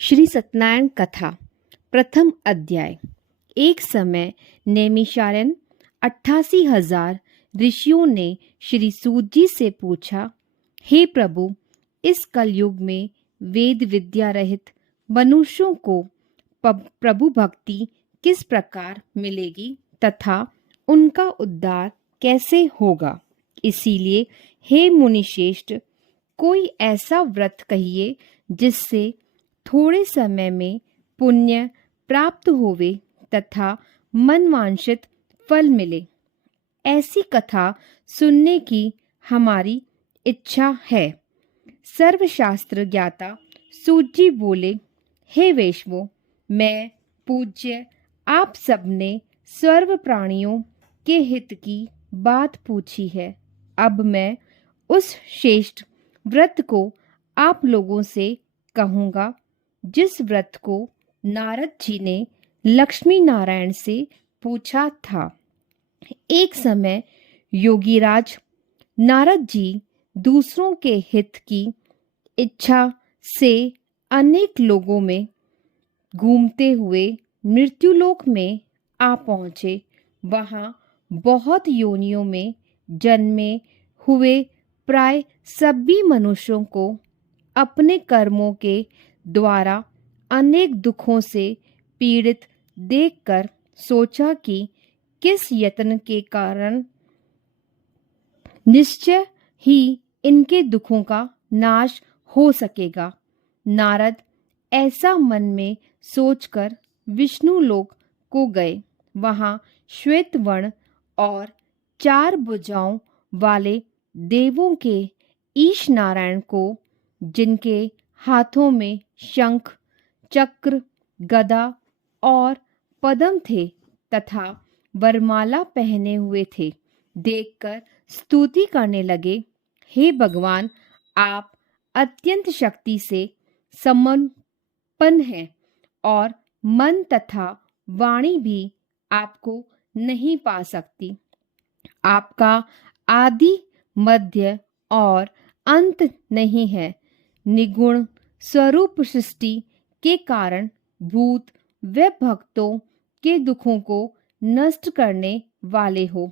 श्री सत्यनारायण कथा प्रथम अध्याय। एक समय नैमिषारण्य 88,000 ऋषियों ने श्री सूत जी से पूछा, हे प्रभु, इस कलयुग में वेद विद्या रहित मनुष्यों को प्रभु भक्ति किस प्रकार मिलेगी तथा उनका उद्धार कैसे होगा। इसीलिए हे मुनिश्रेष्ठ, कोई ऐसा व्रत कहिए जिससे थोड़े समय में पुण्य प्राप्त होवे तथा मनवांछित फल मिले। ऐसी कथा सुनने की हमारी इच्छा है। सर्वशास्त्र ज्ञाता सूत जी बोले, हे वैष्णवों, मैं पूज्य आप सबने सर्व प्राणियों के हित की बात पूछी है। अब मैं उस श्रेष्ठ व्रत को आप लोगों से कहूँगा जिस व्रत को नारद जी ने लक्ष्मी नारायण से पूछा था। एक समय योगीराज नारद जी दूसरों के हित की इच्छा से अनेक लोगों में घूमते हुए मृत्युलोक में आ पहुँचे। वहाँ बहुत योनियों में जन्मे हुए प्राय सभी मनुष्यों को अपने कर्मों के द्वारा अनेक दुखों से पीड़ित देखकर सोचा कि किस यत्न के कारण निश्चय ही इनके दुखों का नाश हो सकेगा। नारद ऐसा मन में सोचकर विष्णु लोक को गए। वहाँ श्वेत वर्ण और 4 भुजाओं वाले देवों के ईश नारायण को, जिनके हाथों में शंख, चक्र, गदा और पद्म थे तथा वरमाला पहने हुए थे, देखकर स्तुति करने लगे। हे भगवान, आप अत्यंत शक्ति से संपन्न हैं और मन तथा वाणी भी आपको नहीं पा सकती। आपका आदि मध्य और अंत नहीं है। निगुण स्वरूप सृष्टि के कारण भूत व भक्तों के दुखों को नष्ट करने वाले हो।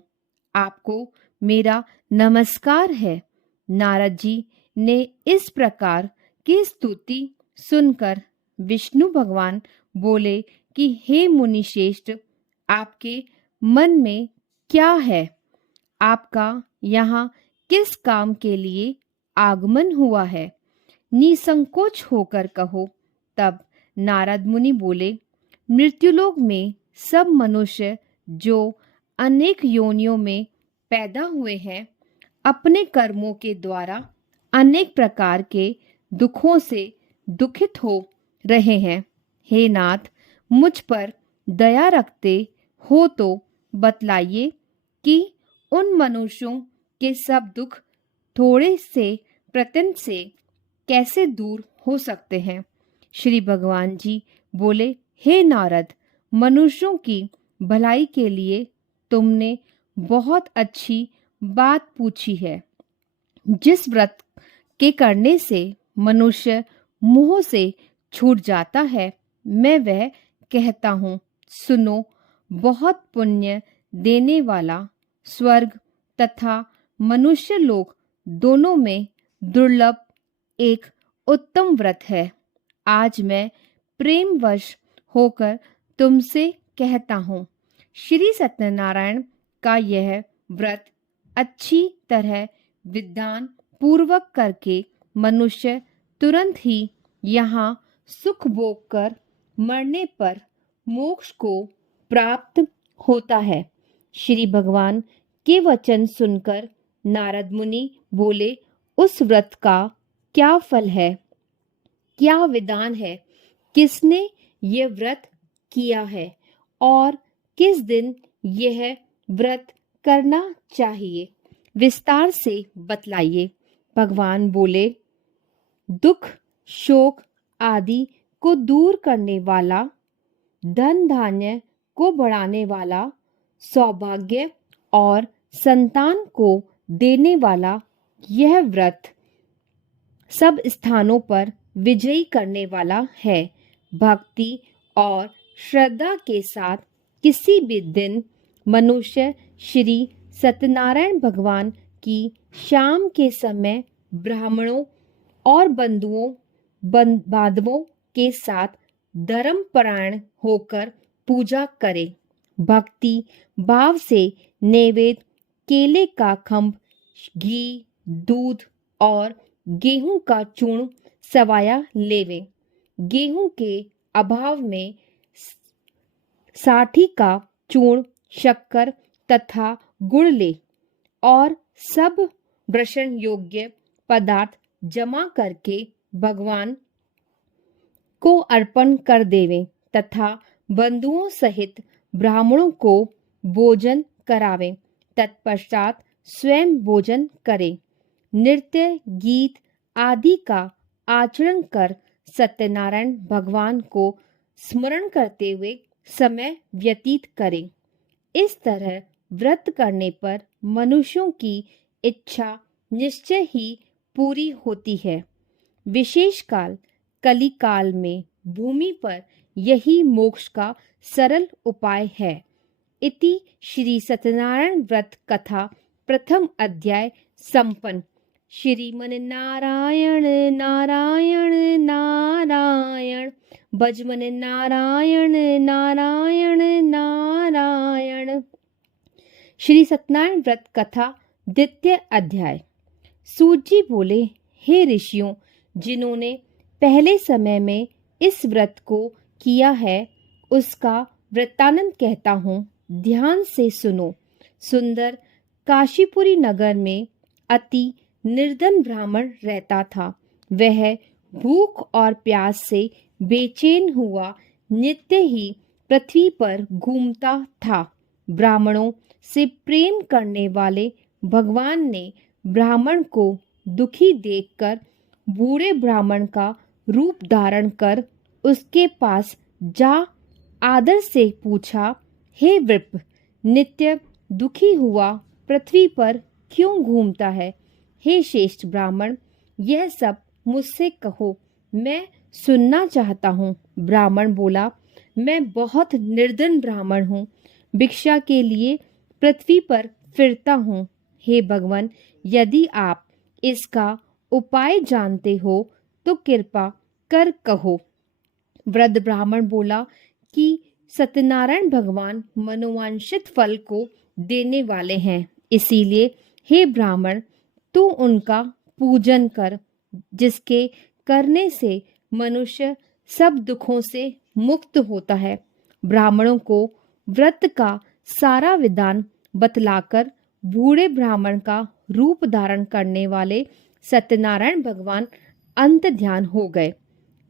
आपको मेरा नमस्कार है। नारद जी ने इस प्रकार की स्तुति सुनकर विष्णु भगवान बोले कि हे मुनिश्रेष्ठ, आपके मन में क्या है? आपका यहाँ किस काम के लिए आगमन हुआ है? निसंकोच होकर कहो। तब नारद मुनि बोले, मृत्युलोक में सब मनुष्य जो अनेक योनियों में पैदा हुए हैं, अपने कर्मों के द्वारा अनेक प्रकार के दुखों से दुखित हो रहे हैं। हे नाथ, मुझ पर दया रखते हो तो बतलाइए कि उन मनुष्यों के सब दुख थोड़े से प्रयत्न से कैसे दूर हो सकते हैं। श्री भगवान जी बोले, हे नारद, मनुष्यों की भलाई के लिए तुमने बहुत अच्छी बात पूछी है। जिस व्रत के करने से मनुष्य मोह से छूट जाता है, मैं वह कहता हूँ, सुनो। बहुत पुण्य देने वाला, स्वर्ग तथा मनुष्य लोक दोनों में दुर्लभ एक उत्तम व्रत है। आज मैं प्रेमवश होकर तुमसे कहता हूँ, श्री सत्यनारायण का यह व्रत अच्छी तरह विधान पूर्वक करके मनुष्य तुरंत ही यहाँ सुख भोग कर मरने पर मोक्ष को प्राप्त होता है। श्री भगवान के वचन सुनकर नारद मुनि बोले, उस व्रत का क्या फल है, क्या विधान है, किसने यह व्रत किया है और किस दिन यह व्रत करना चाहिए, विस्तार से बतलाइए। भगवान बोले, दुख शोक आदि को दूर करने वाला, धन धान्य को बढ़ाने वाला, सौभाग्य और संतान को देने वाला यह व्रत सब स्थानों पर विजयी करने वाला है। भक्ति और श्रद्धा के साथ किसी भी दिन मनुष्य श्री सत्यनारायण भगवान की शाम के समय ब्राह्मणों और बांधवों के साथ धर्मपरायण होकर पूजा करे। भक्ति भाव से नैवेद्य केले का खंभ, घी, दूध और गेहूं का चूर्ण सवाया लेवे। गेहूं के अभाव में साठी का चूर्ण, शक्कर तथा गुड़ ले और सब दर्शन योग्य पदार्थ जमा करके भगवान को अर्पण कर देवे तथा बंधुओं सहित ब्राह्मणों को भोजन करावे। तत्पश्चात स्वयं भोजन करे। नृत्य, गीत आदि का आचरण कर सत्यनारायण भगवान को स्मरण करते हुए समय व्यतीत करे। इस तरह व्रत करने पर मनुष्यों की इच्छा निश्चय ही पूरी होती है। विशेष काल कली काल में भूमि पर यही मोक्ष का सरल उपाय है। इति श्री सत्यनारायण व्रत कथा प्रथम अध्याय संपन्न। श्रीमन नारायण नारायण नारायण, भजमन नारायण नारायण नारायण। श्री सत्यनारायण व्रत कथा द्वितीय अध्याय। सूत जी बोले, हे ऋषियों, जिन्होंने पहले समय में इस व्रत को किया है उसका वृत्तांत कहता हूँ, ध्यान से सुनो। सुंदर काशीपुरी नगर में अति निर्धन ब्राह्मण रहता था। वह भूख और प्यास से बेचैन हुआ नित्य ही पृथ्वी पर घूमता था। ब्राह्मणों से प्रेम करने वाले भगवान ने ब्राह्मण को दुखी देखकर बूढ़े ब्राह्मण का रूप धारण कर उसके पास जा आदर से पूछा, हे वृप, नित्य दुखी हुआ पृथ्वी पर क्यों घूमता है? हे श्रेष्ठ ब्राह्मण, यह सब मुझसे कहो, मैं सुनना चाहता हूँ। ब्राह्मण बोला, मैं बहुत निर्धन ब्राह्मण हूँ, भिक्षा के लिए पृथ्वी पर फिरता हूँ। हे भगवान, यदि आप इसका उपाय जानते हो तो कृपा कर कहो। वृद्ध ब्राह्मण बोला कि सत्यनारायण भगवान मनोवांछित फल को देने वाले हैं, इसीलिए हे ब्राह्मण, तू उनका पूजन कर, जिसके करने से मनुष्य सब दुखों से मुक्त होता है। ब्राह्मणों को व्रत का सारा विधान बतलाकर बूढ़े ब्राह्मण का रूप धारण करने वाले सत्यनारायण भगवान अंत ध्यान हो गए।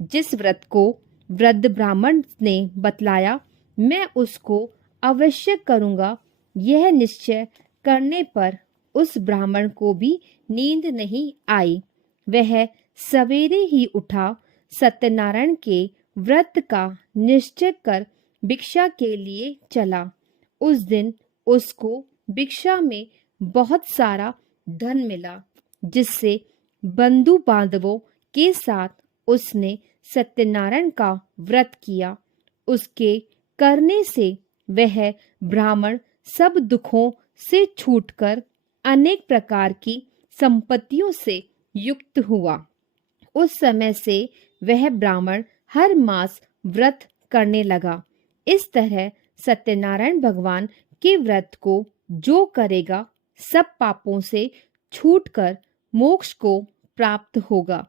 जिस व्रत को वृद्ध ब्राह्मण ने बतलाया, मैं उसको अवश्य करूंगा, यह निश्चय करने पर उस ब्राह्मण को भी नींद नहीं आई। वह सवेरे ही उठा, सत्यनारायण के व्रत का निश्चय कर भिक्षा के लिए चला। उस दिन उसको भिक्षा में बहुत सारा धन मिला, जिससे बंधु बांधवों के साथ उसने सत्यनारायण का व्रत किया। उसके करने से वह ब्राह्मण सब दुखों से छूटकर अनेक प्रकार की संपत्तियों से युक्त हुआ। उस समय से वह ब्राह्मण हर मास व्रत करने लगा। इस तरह सत्यनारायण भगवान के व्रत को जो करेगा, सब पापों से छूटकर मोक्ष को प्राप्त होगा।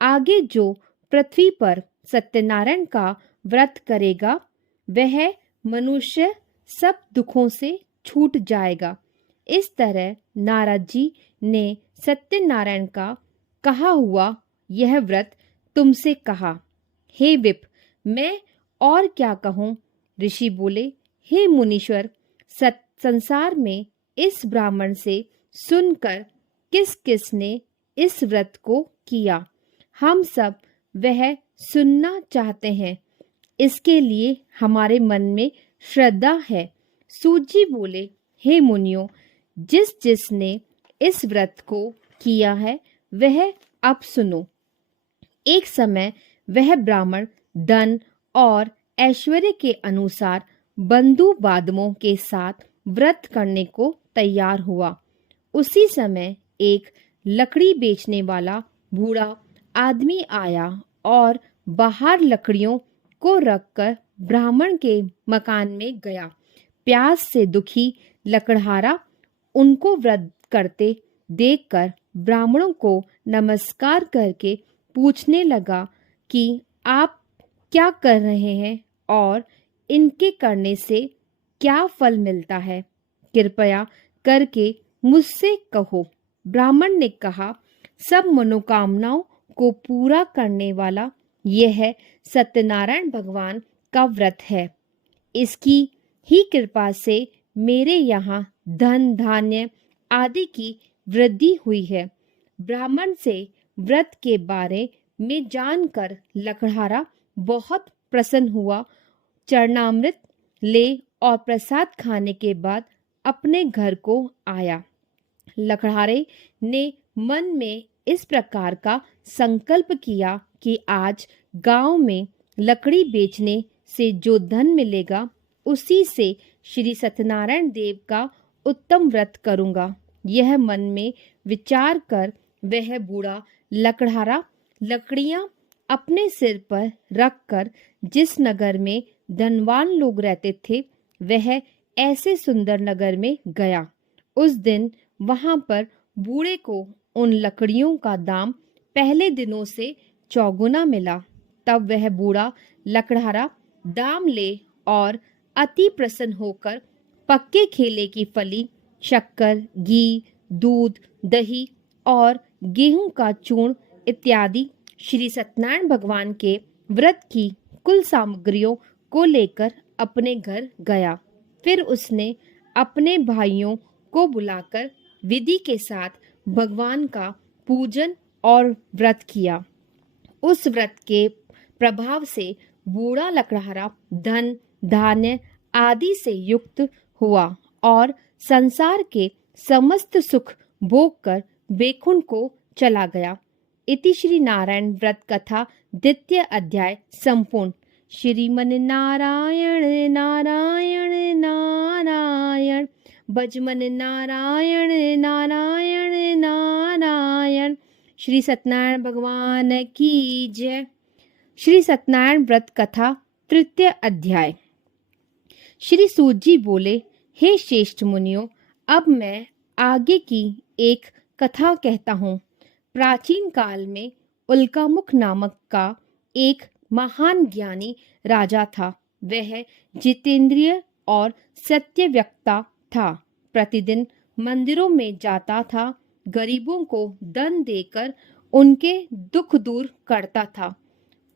आगे जो पृथ्वी पर सत्यनारायण का व्रत करेगा, वह मनुष्य सब दुखों से छूट जाएगा। इस तरह नारद जी ने सत्यनारायण का कहा हुआ यह व्रत तुमसे कहा। हे विप, मैं और क्या कहूँ? ऋषि बोले, हे मुनीश्वर, संसार में इस ब्राह्मण से सुनकर किस किस ने इस व्रत को किया, हम सब वह सुनना चाहते हैं। इसके लिए हमारे मन में श्रद्धा है। सूत जी बोले, हे मुनियों, जिस जिसने इस व्रत को किया है वह अब सुनो। एक समय वह ब्राह्मण धन और ऐश्वर्य के अनुसार बंधु बादमों के साथ व्रत करने को तैयार हुआ। उसी समय एक लकड़ी बेचने वाला बूढ़ा आदमी आया और बाहर लकड़ियों को रखकर ब्राह्मण के मकान में गया। प्यास से दुखी लकड़हारा उनको व्रत करते देखकर ब्राह्मणों को नमस्कार करके पूछने लगा कि आप क्या कर रहे हैं और इनके करने से क्या फल मिलता है, कृपया करके मुझसे कहो। ब्राह्मण ने कहा, सब मनोकामनाओं को पूरा करने वाला यह सत्यनारायण भगवान का व्रत है। इसकी ही कृपा से मेरे यहाँ धन धान्य आदि की वृद्धि हुई है। ब्राह्मण से व्रत के बारे में जानकर लकड़हारा बहुत प्रसन्न हुआ। चरणामृत ले और प्रसाद खाने के बाद अपने घर को आया। लकड़हारे ने मन में इस प्रकार का संकल्प किया कि आज गांव में लकड़ी बेचने से जो धन मिलेगा उसी से श्री सत्यनारायण देव का उत्तम व्रत करूंगा। यह मन में विचार कर वह बूढ़ा लकड़हारा लकड़ियां अपने सिर पर रखकर जिस नगर में धनवान लोग रहते थे वह ऐसे सुंदर नगर में गया। उस दिन वहां पर बूढ़े को उन लकड़ियों का दाम पहले दिनों से चौगुना मिला। तब वह बूढ़ा लकड़हारा दाम ले और अति प्रसन्न होकर पक्के खेले की फली, शक्कर, घी, दूध, दही और गेहूं का चूर्ण इत्यादि श्री सत्यनारायण भगवान के व्रत की कुल सामग्रियों को लेकर अपने घर गया। फिर उसने अपने भाइयों को बुलाकर विधि के साथ भगवान का पूजन और व्रत किया। उस व्रत के प्रभाव से बूढ़ा लकड़हारा धन धान्य आदि से युक्त हुआ और संसार के समस्त सुख भोग कर बैकुंठ को चला गया। इति श्री नारायण व्रत कथा द्वितीय अध्याय संपूर्ण। श्रीमन नारायण नारायण नारायण भजमन नारायण नारायण नारायण। श्री सत्यनारायण भगवान की जय। श्री सत्यनारायण व्रत कथा तृतीय अध्याय। श्री सूत जी बोले, हे श्रेष्ठ मुनियों, अब मैं आगे की एक कथा कहता हूँ। प्राचीन काल में उल्कामुख नामक का एक महान ज्ञानी राजा था। वह जितेंद्रिय और सत्यवक्ता था। प्रतिदिन मंदिरों में जाता था, गरीबों को दान देकर उनके दुख दूर करता था।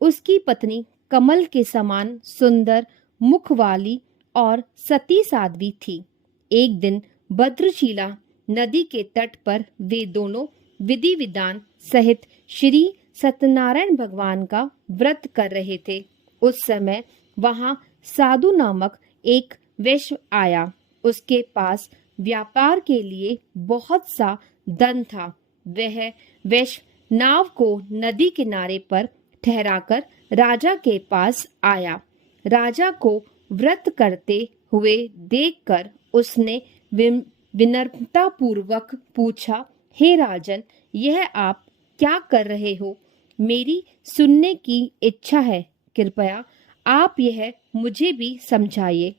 उसकी पत्नी कमल के समान सुंदर मुख वाली और सती साध्वी थी। एक दिन भद्रशिला नदी के तट पर वे दोनों विधि विधान सहित श्री सत्यनारायण भगवान का व्रत कर रहे थे। उस समय वहां साधु नामक एक वैश्य आया। उसके पास व्यापार के लिए बहुत सा धन था। वह वैश्य नाव को नदी किनारे पर ठहराकर राजा के पास आया। राजा को व्रत करते हुए देखकर उसने विनम्रता पूर्वक पूछा, हे राजन, यह आप क्या कर रहे हो? मेरी सुनने की इच्छा है, कृपया आप यह मुझे भी समझाइए।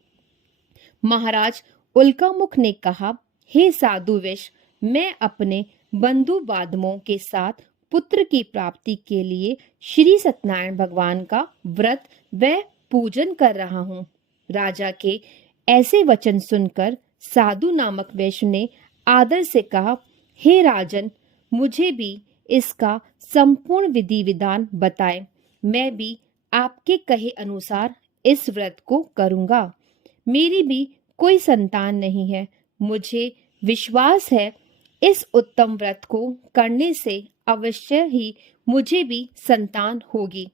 महाराज उल्कामुख ने कहा, हे साधु वैश्य, मैं अपने बंधु बांधवों के साथ पुत्र की प्राप्ति के लिए श्री सत्यनारायण भगवान का व्रत व पूजन कर रहा हूँ। राजा के ऐसे वचन सुनकर साधु नामक वैश्य ने आदर से कहा, हे राजन, मुझे भी इसका संपूर्ण विधि विधान बताएं। मैं भी आपके कहे अनुसार इस व्रत को करूंगा। मेरी भी कोई संतान नहीं है। मुझे विश्वास है इस उत्तम व्रत को करने से अवश्य ही मुझे भी संतान होगी।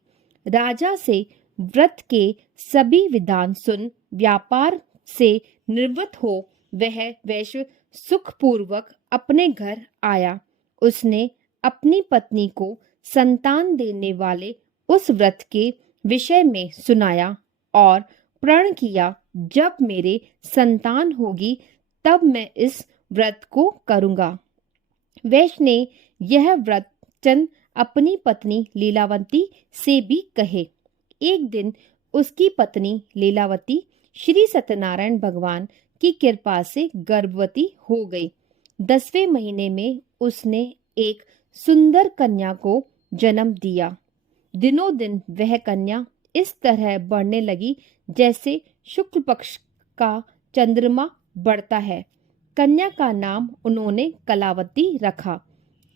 राजा से व्रत के सभी विधान सुन व्यापार से निवृत्त हो वह वैश्य सुखपूर्वक अपने घर आया। उसने अपनी पत्नी को संतान देने वाले उस व्रत के विषय में सुनाया और प्रण किया, जब मेरे संतान होगी तब मैं इस व्रत को करूंगा। वैश्य ने यह व्रत चंद अपनी पत्नी लीलावती से भी कहे। एक दिन उसकी पत्नी लीलावती श्री सत्यनारायण भगवान की कृपा से गर्भवती हो गई। 10वें महीने में उसने एक सुंदर कन्या को जन्म दिया। दिनों दिन वह कन्या इस तरह बढ़ने लगी जैसे शुक्ल पक्ष का चंद्रमा बढ़ता है। कन्या का नाम उन्होंने कलावती रखा।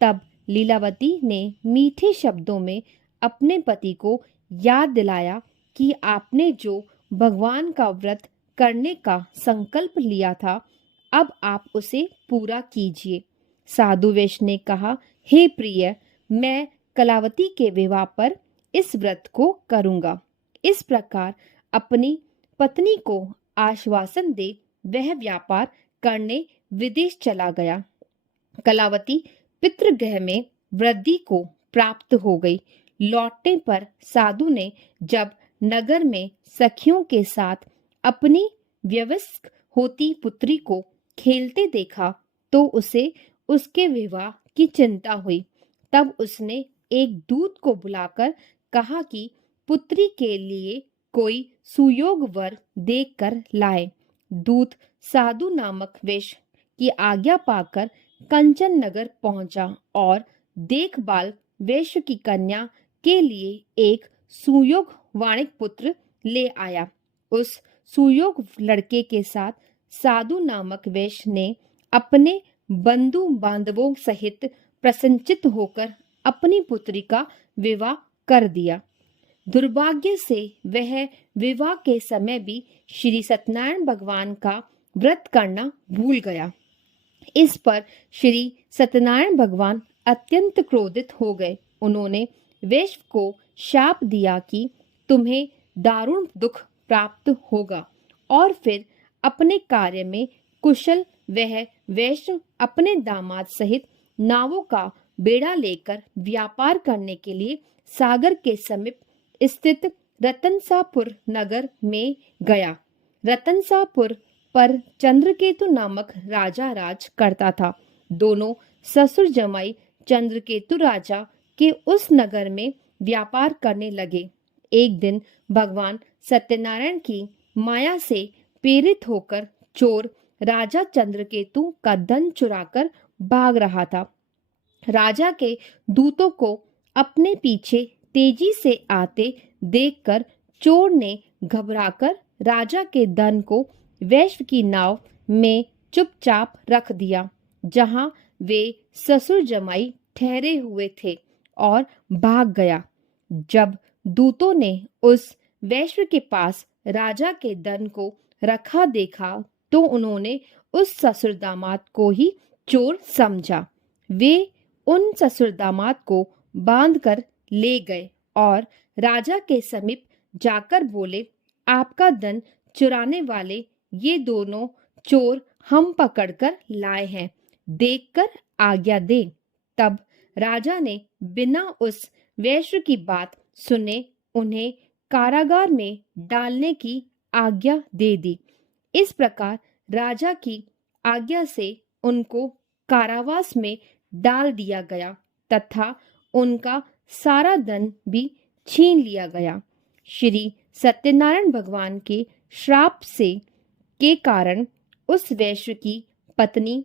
तब लीलावती ने मीठे शब्दों में अपने पति को याद दिलाया कि आपने जो भगवान का व्रत करने का संकल्प लिया था, अब आप उसे पूरा कीजिए। साधु वेश ने कहा, हे प्रिय, मैं कलावती के विवाह पर इस व्रत को करूंगा। इस प्रकार अपनी पत्नी को आश्वासन दे वह व्यापार करने विदेश चला गया। कलावती पितृगृह में वृद्धि को प्राप्त हो गई। लौटने पर साधु ने जब नगर में सखियों के साथ अपनी व्यस्क होती पुत्री को खेलते देखा तो उसे उसके विवाह की चिंता हुई। तब उसने एक दूत को बुलाकर कहा कि पुत्री के लिए कोई सुयोग वर देखकर लाए। दूत साधु नामक वेश्य की आज्ञा पाकर कंचन नगर पहुंचा और देखभाल वेश्य की कन्या के लिए एक सुयोग वाणिक पुत्र ले आया। उस सुयोग लड़के के साथ साधु नामक वेश्य ने अपने बंधु बांधवों सहित प्रसन्नचित होकर अपनी पुत्री का विवाह कर दिया। दुर्भाग्य से वह विवाह के समय भी श्री सत्यनारायण भगवान का व्रत करना भूल गया। इस पर श्री सत्यनारायण भगवान अत्यंत क्रोधित हो गए। उन्होंने वैश्य को शाप दिया कि तुम्हें दारुण दुख प्राप्त होगा, और फिर अपने कार्य में कुशल वह वैश्य अपने दामाद सहित नावों का बेड़ा लेकर व्यापार करने के लिए सागर के समीप स्थित रतनसापुर नगर में गया। रतनसापुर पर चंद्रकेतु नामक राजा राज करता था। दोनों ससुर जमाई चंद्रकेतु राजा के उस नगर में व्यापार करने लगे। एक दिन भगवान सत्यनारायण की माया से प्रेरित होकर चोर राजा चंद्रकेतु का धन चुराकर भाग रहा था। राजा के दूतों को अपने पीछे तेजी से आते देखकर चोर ने घबराकर राजा के धन को वैश्य की नाव में चुपचाप रख दिया, जहां वे ससुर जमाई ठहरे हुए थे, और भाग गया। जब दूतों ने उस वैश्य के पास राजा के धन को रखा देखा तो उन्होंने उस ससुर दामाद को ही चोर समझा। वे उन ससुर दामाद को बांधकर ले गए और राजा के समीप जाकर बोले, आपका धन चुराने वाले ये दोनों चोर हम पकड़कर लाए हैं, देखकर आज्ञा दे। तब राजा ने बिना उस वैश्य की बात सुने उन्हें कारागार में डालने की आज्ञा दे दी। इस प्रकार राजा की आज्ञा से उनको कारावास में डाल दिया गया तथा उनका सारा धन भी छीन लिया गया। श्री सत्यनारायण भगवान के श्राप से के कारण उस वैश्य की पत्नी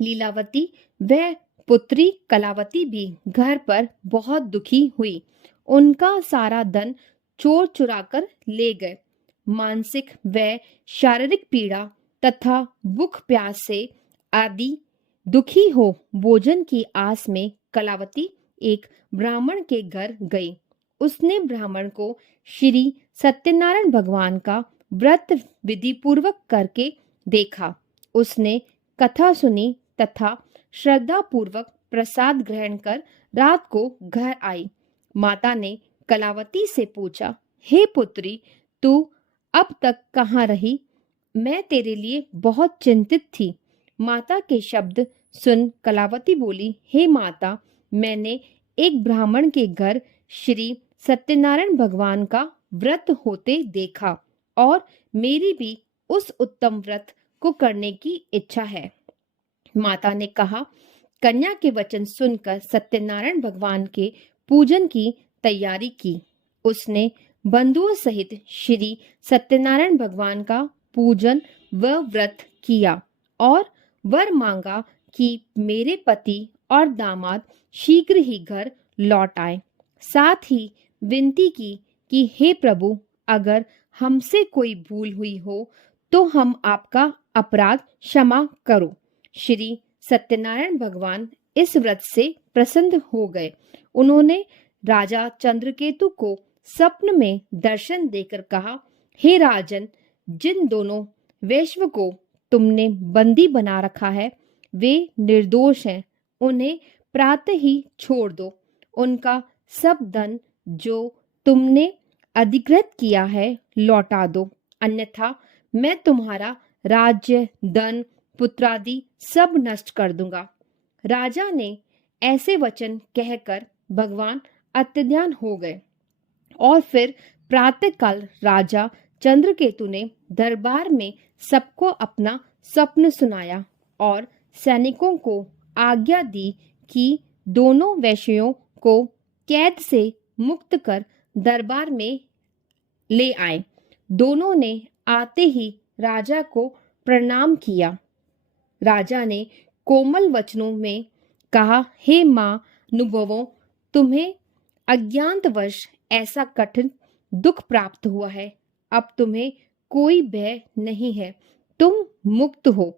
लीलावती व पुत्री कलावती भी घर पर बहुत दुखी हुई। उनका सारा धन चोर चुराकर ले गए। मानसिक व शारीरिक पीड़ा तथा भूख प्यास से आदि दुखी हो भोजन की आस में कलावती एक ब्राह्मण के घर गई। उसने ब्राह्मण को श्री सत्यनारायण भगवान का व्रत विधि पूर्वक करके देखा। उसने कथा सुनी तथा श्रद्धा पूर्वक प्रसाद ग्रहण कर रात को घर आई। माता ने कलावती से पूछा, हे पुत्री, तू अब तक कहाँ रही? मैं तेरे लिए बहुत चिंतित थी। माता के शब्द सुन कलावती बोली, हे माता, मैंने एक ब्राह्मण के घर श्री सत्यनारायण भगवान का व्रत होते देखा और मेरी भी उस उत्तम व्रत को करने की इच्छा है। माता ने कहा। कन्या के वचन सुनकर सत्यनारायण भगवान के पूजन की तैयारी की। उसने बंधुओं सहित श्री सत्यनारायण भगवान का पूजन व व्रत किया और वर मांगा कि मेरे पति और दामाद शीघ्र ही घर लौट आए। साथ ही विनती की कि हे प्रभु, अगर हमसे कोई भूल हुई हो तो हम आपका अपराध क्षमा करो। श्री सत्यनारायण भगवान इस व्रत से प्रसन्न हो गए। उन्होंने राजा चंद्रकेतु को स्वप्न में दर्शन देकर कहा, हे राजन, जिन दोनों वैश्व को तुमने बंदी बना रखा है वे निर्दोष हैं। उन्हें प्रातः ही छोड़ दो। उनका सब धन जो तुमने अधिकृत किया है लौटा दो, अन्यथा मैं तुम्हारा राज्य, धन, पुत्रादि सब नष्ट कर दूंगा। राजा ने ऐसे वचन कहकर भगवान अत्यध्यान हो गए और फिर प्रातःकाल राजा चंद्रकेतु ने दरबार में सबको अपना स्वप्न सुनाया और सैनिकों को आज्ञा दी कि दोनों वैश्यों को कैद से मुक्त कर दरबार में ले आए। दोनों ने आते ही राजा को प्रणाम किया। राजा ने कोमल वचनों में कहा, हे महानुभावों, तुम्हें अज्ञातवश ऐसा कठिन दुख प्राप्त हुआ है। अब तुम्हें कोई भय नहीं है, तुम मुक्त हो।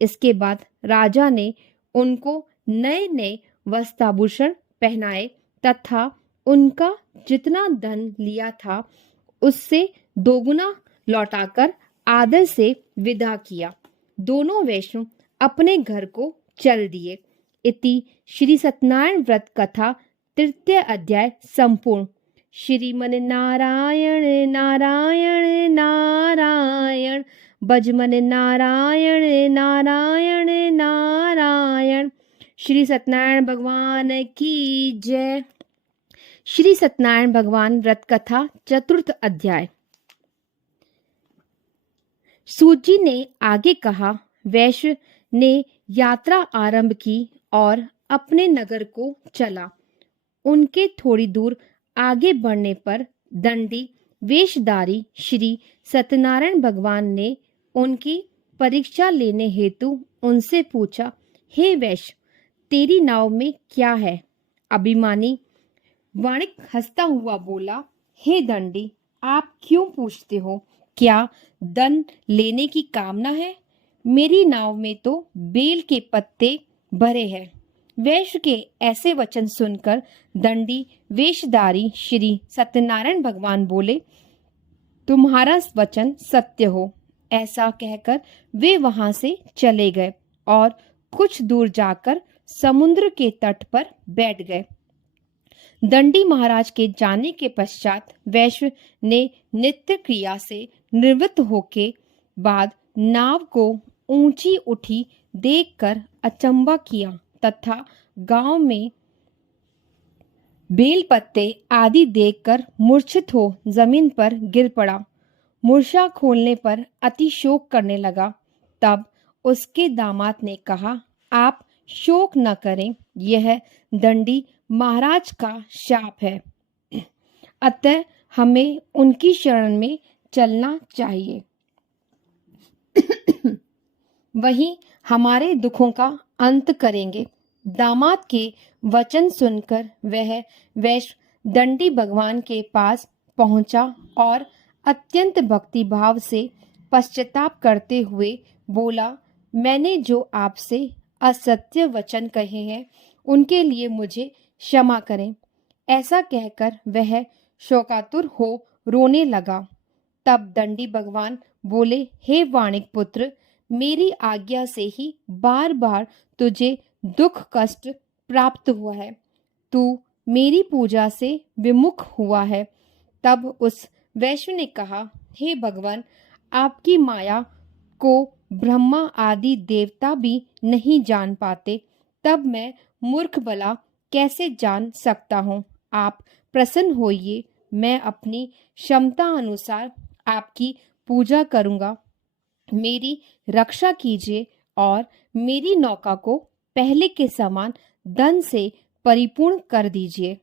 इसके बाद राजा ने उनको नए नए वस्त्राभूषण पहनाए तथा उनका जितना धन लिया था उससे दोगुना लौटाकर आदर से विदा किया। दोनों वैष्णव अपने घर को चल दिए। इति श्री सत्यनारायण व्रत कथा तृतीय अध्याय संपूर्ण। श्रीमन नारायण नारायण नारायण, भजमन नारायण नारायण नारायण। श्री सत्यनारायण भगवान की जय। श्री सत्यनारायण भगवान व्रत कथा चतुर्थ अध्याय। सूत जी ने आगे कहा, वैश्य ने यात्रा आरंभ की और अपने नगर को चला। उनके थोड़ी दूर आगे बढ़ने पर दंडी वेशधारी श्री सत्यनारायण भगवान ने उनकी परीक्षा लेने हेतु उनसे पूछा, हे वैश्य, तेरी नाव में क्या है? अभिमानी वाणिक हंसता हुआ बोला, हे दंडी, आप क्यों पूछते हो? क्या धन लेने की कामना है? मेरी नाव में तो बेल के पत्ते भरे हैं। वैश्य के ऐसे वचन सुनकर दंडी वेशधारी श्री सत्यनारायण भगवान बोले, तुम्हारा वचन सत्य हो। ऐसा कहकर वे वहां से चले गए और कुछ दूर जाकर समुद्र के तट पर बैठ गए। दंडी महाराज के जाने के पश्चात वैश्य ने नित्य क्रिया से निवृत्त होके बाद नाव को ऊंची उठी देखकर अचंभा किया तथा गांव में बेल पत्ते आदि देखकर मूर्छित हो जमीन पर गिर पड़ा। मूर्छा खोलने पर अति शोक करने लगा। तब उसके दामाद ने कहा, आप शोक न करें, यह दंडी महाराज का शाप है, अतः हमें उनकी शरण में चलना चाहिए। वही हमारे दुखों का अंत करेंगे। दामाद के वचन सुनकर वह वैश्य दंडी भगवान के पास पहुंचा और अत्यंत भक्ति भाव से पश्चाताप करते हुए बोला, मैंने जो आपसे असत्य वचन कहे हैं उनके लिए मुझे क्षमा करें। ऐसा कहकर वह शोकातुर हो रोने लगा। तब दंडी भगवान बोले, हे वाणिक पुत्र, मेरी आज्ञा से ही बार बार तुझे दुख कष्ट प्राप्त हुआ है। तू मेरी पूजा से विमुख हुआ है। तब उस वैश्य ने कहा, हे भगवान, आपकी माया को ब्रह्मा आदि देवता भी नहीं जान पाते, तब मैं मूर्ख भला कैसे जान सकता हूँ? आप प्रसन्न होइए, मैं अपनी क्षमता अनुसार आपकी पूजा करूंगा। मेरी रक्षा कीजिए और मेरी नौका को पहले के समान धन से परिपूर्ण कर दीजिए।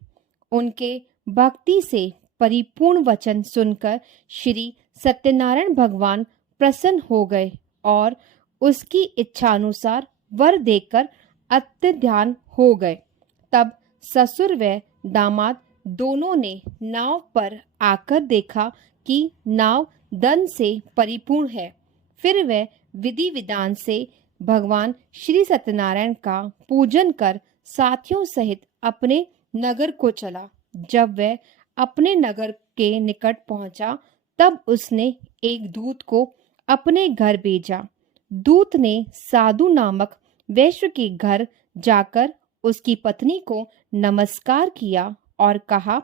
उनके भक्ति से परिपूर्ण वचन सुनकर श्री सत्यनारायण भगवान प्रसन्न हो गए और उसकी इच्छानुसार वर देकर अत्यध्यान हो गए। तब ससुर व दामाद दोनों ने नाव पर आकर देखा कि नाव धन से परिपूर्ण है। फिर वह विधि विधान से भगवान श्री सत्यनारायण का पूजन कर साथियों सहित अपने नगर को चला। जब वह अपने नगर के निकट पहुंचा, तब उसने एक दूत को अपने घर भेजा। दूत ने साधु नामक वैश्य के घर जाकर उसकी पत्नी को नमस्कार किया और कहा,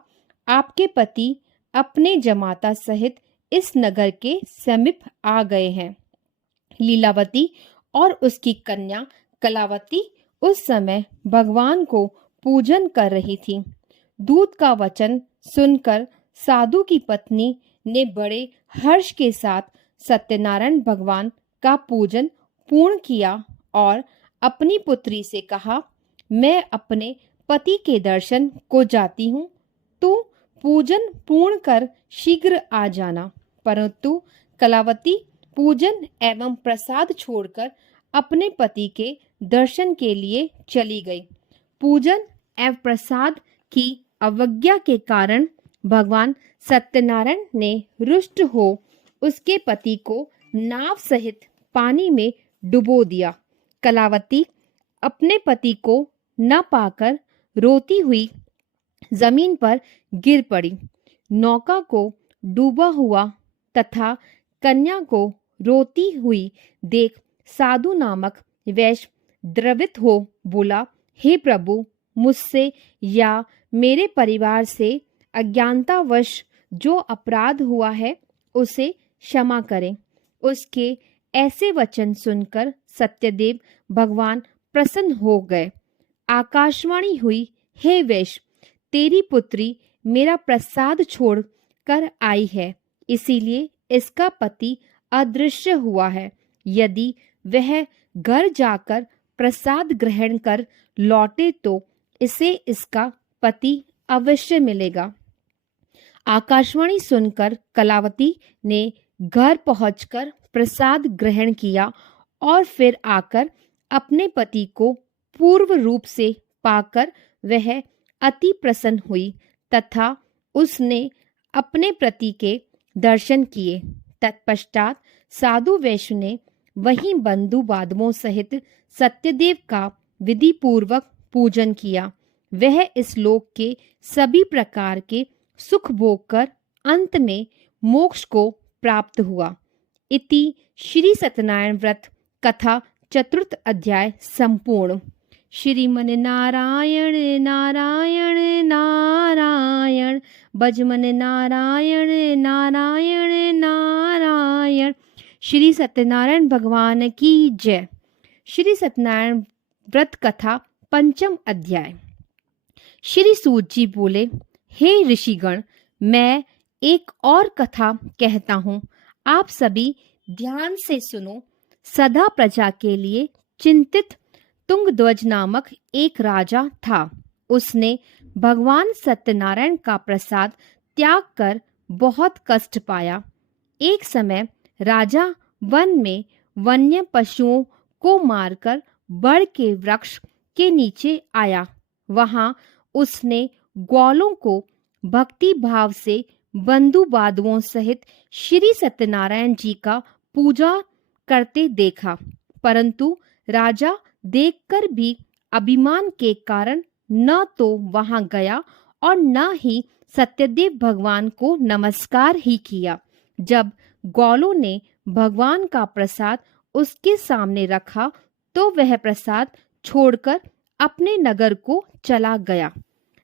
आपके पति अपने जमाता सहित इस नगर के समीप आ गए हैं। लीलावती और उसकी कन्या कलावती उस समय भगवान को पूजन कर रही थी। दूत का वचन सुनकर साधु की पत्नी ने बड़े हर्ष के साथ सत्यनारायण भगवान का पूजन पूर्ण किया और अपनी पुत्री से कहा, मैं अपने पति के दर्शन को जाती हूँ, तू पूजन पूर्ण कर शीघ्र आ जाना। परंतु कलावती पूजन एवं प्रसाद छोड़कर अपने पति के दर्शन के लिए चली गई। पूजन एवं प्रसाद की अवज्ञा के कारण भगवान सत्यनारायण ने रुष्ट हो उसके पति को नाव सहित पानी में डुबो दिया। कलावती अपने पति को न पाकर रोती हुई जमीन पर गिर पड़ी। नौका को डूबा हुआ तथा कन्या को रोती हुई देख साधु नामक वैश्य द्रवित हो बोला, हे प्रभु, मुझसे या मेरे परिवार से अज्ञानतावश जो अपराध हुआ है उसे क्षमा करें। उसके ऐसे वचन सुनकर सत्यदेव भगवान प्रसन्न हो गए। आकाशवाणी हुई, हे वैश्य, तेरी पुत्री मेरा प्रसाद छोड़ कर आई है, इसीलिए इसका पति अदृश्य हुआ है। यदि वह घर जाकर प्रसाद ग्रहण कर लौटे तो इसे इसका पति अवश्य मिलेगा। आकाशवाणी सुनकर कलावती ने घर पहुंचकर प्रसाद ग्रहण किया और फिर आकर अपने पति को पूर्व रूप से पाकर वह अति प्रसन्न हुई तथा उसने अपने पति के दर्शन किए। तत्पश्चात साधु वैश्य ने वहीं बंधु बांधवों सहित सत्यदेव का विधि पूर्वक पूजन किया। वह इस लोक के सभी प्रकार के सुख भोग कर अंत में मोक्ष को प्राप्त हुआ। इति श्री सत्यनारायण व्रत कथा चतुर्थ अध्याय संपूर्ण। श्रीमन नारायण नारायण नारायण, भजमन नारायण नारायण नारायण। श्री सत्यनारायण भगवान की जय। श्री सत्यनारायण व्रत कथा पंचम अध्याय। श्री सूत जी बोले, हे ऋषिगण, मैं एक और कथा कहता हूँ, आप सभी ध्यान से सुनो। सदा प्रजा के लिए चिंतित तुंगध्वज नामक एक राजा था। उसने भगवान सत्यनारायण का प्रसाद त्याग कर बहुत कष्ट पाया। एक समय राजा वन में वन्य पशुओं को मारकर बड़ के वृक्ष के नीचे आया। वहां उसने ग्वालों को भक्ति भाव से बंधु बांधवों सहित श्री सत्यनारायण जी का पूजा करते देखा, परंतु राजा देखकर भी अभिमान के कारण न तो वहां गया और न ही सत्यदेव भगवान को नमस्कार ही किया। जब ग्वालों ने भगवान का प्रसाद उसके सामने रखा तो वह प्रसाद छोड़कर अपने नगर को चला गया।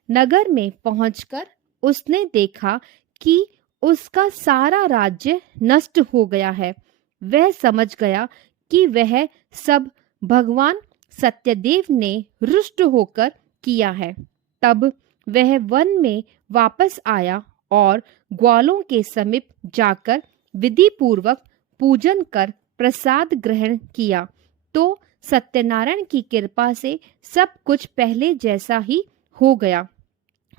नगर में पहुंचकर उसने देखा कि उसका सारा राज्य नष्ट हो गया है। वह समझ गया कि वह सब भगवान सत्यदेव ने रुष्ट होकर किया है। तब वह वन में वापस आया और ग्वालों के समीप जाकर विधि पूर्वक पूजन कर प्रसाद ग्रहण किया तो सत्यनारायण की कृपा से सब कुछ पहले जैसा ही हो गया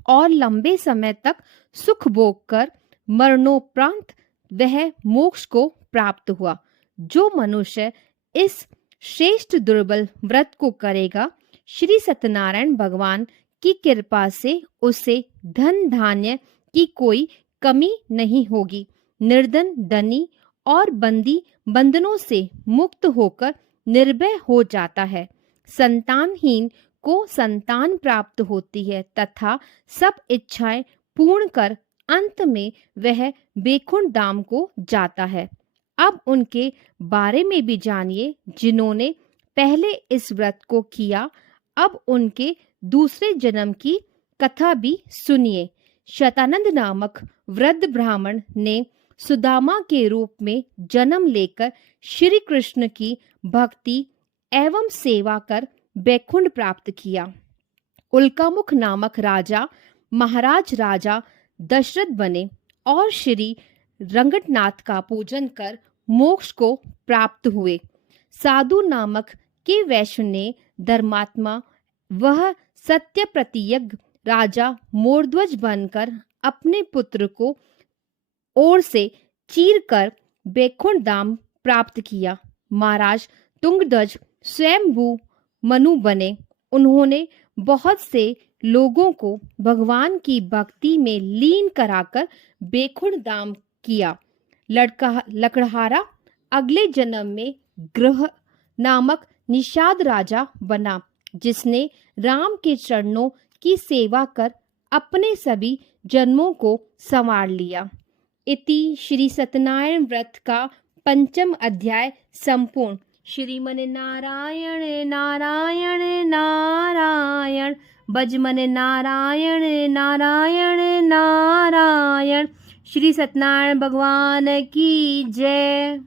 और लंबे समय तक सुख भोग कर मरणोपरांत वह मोक्ष को प्राप्त हुआ। जो मनुष्य इस श्रेष्ठ दुर्बल व्रत को करेगा, श्री सत्यनारायण भगवान की कृपा से उसे धन धान्य की कोई कमी नहीं होगी। निर्धन धनी और बंदी बंधनों से मुक्त होकर निर्भय हो जाता है। संतानहीन को संतान प्राप्त होती है तथा सब इच्छाएं पूर्ण कर अंत में वह बेखुंड धाम को जाता है। अब उनके बारे में भी जानिए जिन्होंने पहले इस व्रत को किया। अब उनके दूसरे जन्म की कथा भी सुनिए। शतानंद नामक वृद्ध ब्राह्मण ने सुदामा के रूप में जन्म लेकर श्री कृष्ण की भक्ति एवं सेवा कर बैकुंठ प्राप्त किया। उल्कामुख नामक राजा महाराज राजा दशरथ बने और श्री रंगनाथ का पूजन कर मोक्ष को प्राप्त हुए। साधु नामक के वैश्य ने धर्मात्मा वह सत्य प्रतियज्ञ राजा मोरध्वज बनकर अपने पुत्र को ओर से चीर कर बैकुंठ धाम प्राप्त किया। महाराज तुंगध्वज स्वयंभू मनु बने। उन्होंने बहुत से लोगों को भगवान की भक्ति में लीन कराकर बैकुंठ धाम किया। लकड़हारा अगले जन्म में ग्रह नामक निषाद राजा बना, जिसने राम के चरणों की सेवा कर अपने सभी जन्मों को संवार लिया। इति श्री सत्यनारायण व्रत का पंचम अध्याय संपूर्ण। श्रीमन नारायण नारायण नारायण भजमन नारायण नारायण नारायण। श्री सत्यनारायण भगवान की जय।